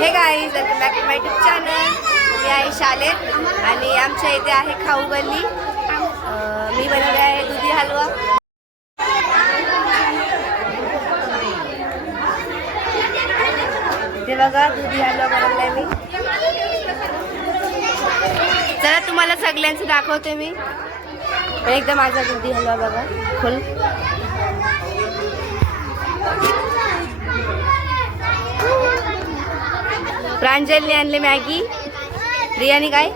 हे guys welcome back to my YouTube channel. मी आहे शालेत आणि आमच्या इथे आहे खाऊ गल्ली. मी बनवले आहे दुधी हलवा. ते बघा दुधी हलवा बनवलाय मी. चला तुम्हाला सगळ्यांचं दाखवते मी. एकदा माझा दुधी हलवा बघा फुल. प्रांजलने आणले मॅगी. रियाने काय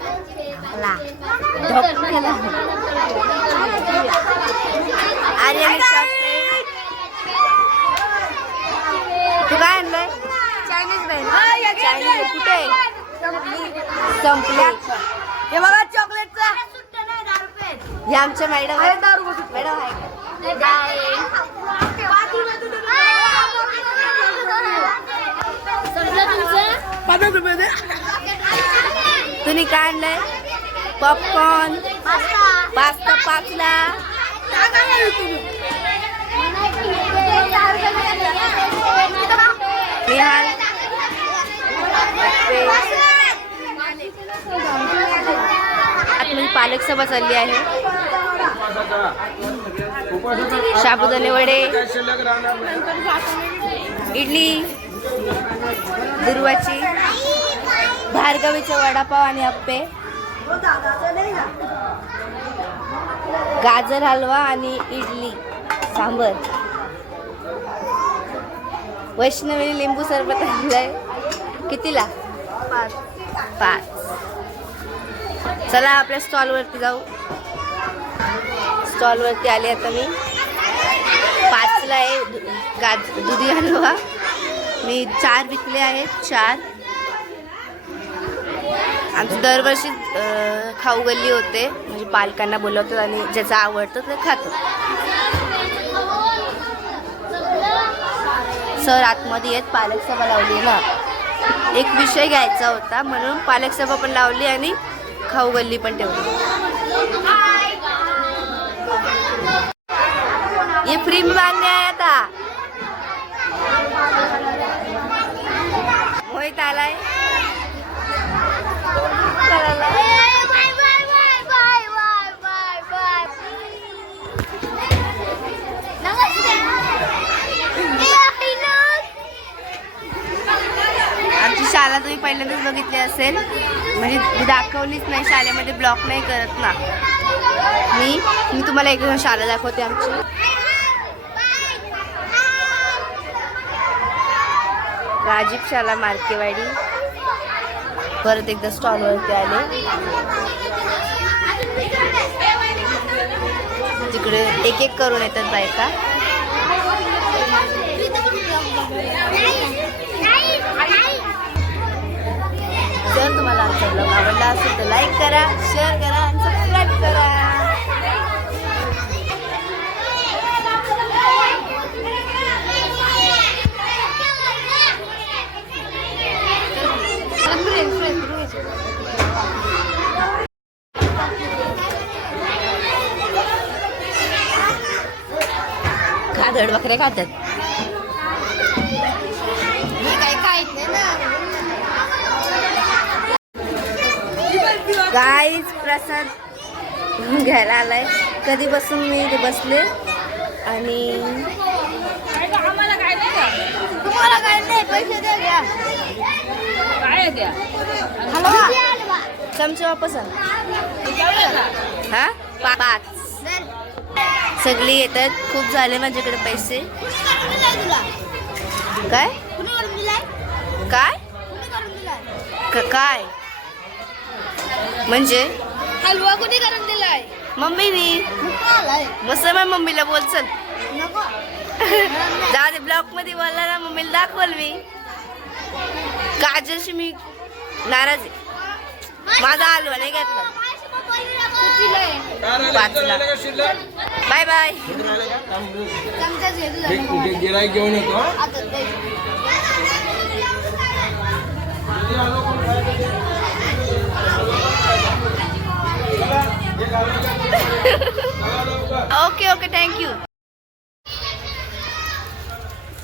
तू काय आणलंय? चायनीज बाई. चायनीज कुठे संपले. हे बघा चॉकलेटचा. हे आमच्या मॅडम आहे. मॅडम आहे. तुम्ही काय आणलंय? पॉपकॉर्न, पास्ता 5ला. आतमध्ये पालक सभा चालली आहे. साबुदाणे वडे, इडली, दुर्वाची, भार्गवीचा वडापाव आणि अप्पे, गाजर हलवा आणि इडली सांबर. वैष्णवी लिंबू सरबत आणलंय. कितीला? 5. चला आपल्या स्टॉलवरती जाऊ. स्टॉलवरती आले आता मी. 5ला आहे दुधी हलवा. मी 4 विकले आहेत. 4 आमची दरवर्षी खाऊ गल्ली होते. म्हणजे पालकांना बोलवतात आणि ज्याचं आवडतं ते खातं. सर आतमध्ये आहेत. पालक सभा लावली ना. एक विषय घ्यायचा होता म्हणून पालक सभा पण लावली आणि खाऊ गल्ली पण ठेवली. हे फ्री में बांधने आया था. मोहित आलाय. आमची शाळा तुम्ही पहिल्यांदाच बघितली असेल. म्हणजे मी दाखवलीच नाही. शाळेमध्ये ब्लॉक नाही करत ना मी तुम्हाला एक शाळा दाखवते आमची. राजीव शाला मार्केवाडी. परत एकदा स्टॉलवरती आले. तिकडे एक एक करून येतात बायका. जर तुम्हाला आमचा ब्लॉग आवडला असेल तर लाईक करा, शेअर करा आणि सबस्क्राईब करा. खादड बकरे खातात. गाईज प्रसाद घ्यायला आलाय. कधीपासून मी इथे बसले आणि तुम्हाला काय नाही. पैसे द्या. काय द्या? चमचे वापस आण. हा 5 सगळी येतात. खूप झाले माझ्याकडे पैसे. काय काय काय म्हणजे हलवा कोणी करून दिलाय? मम्मीनी. मस्त माझ्या मम्मीला बोल. चल जा दे. ब्लॉक मध्ये बोलला ना मम्मीला दाखवल मी. काजलशी मी नाराज आहे. माझा हलवा नाही घेतला. 5ला. Bye bye. घेऊन येतो. Okay okay thank you.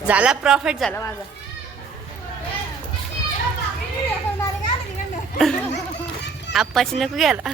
झाला प्रॉफिट झाला माझा. आप्पाची नको गेला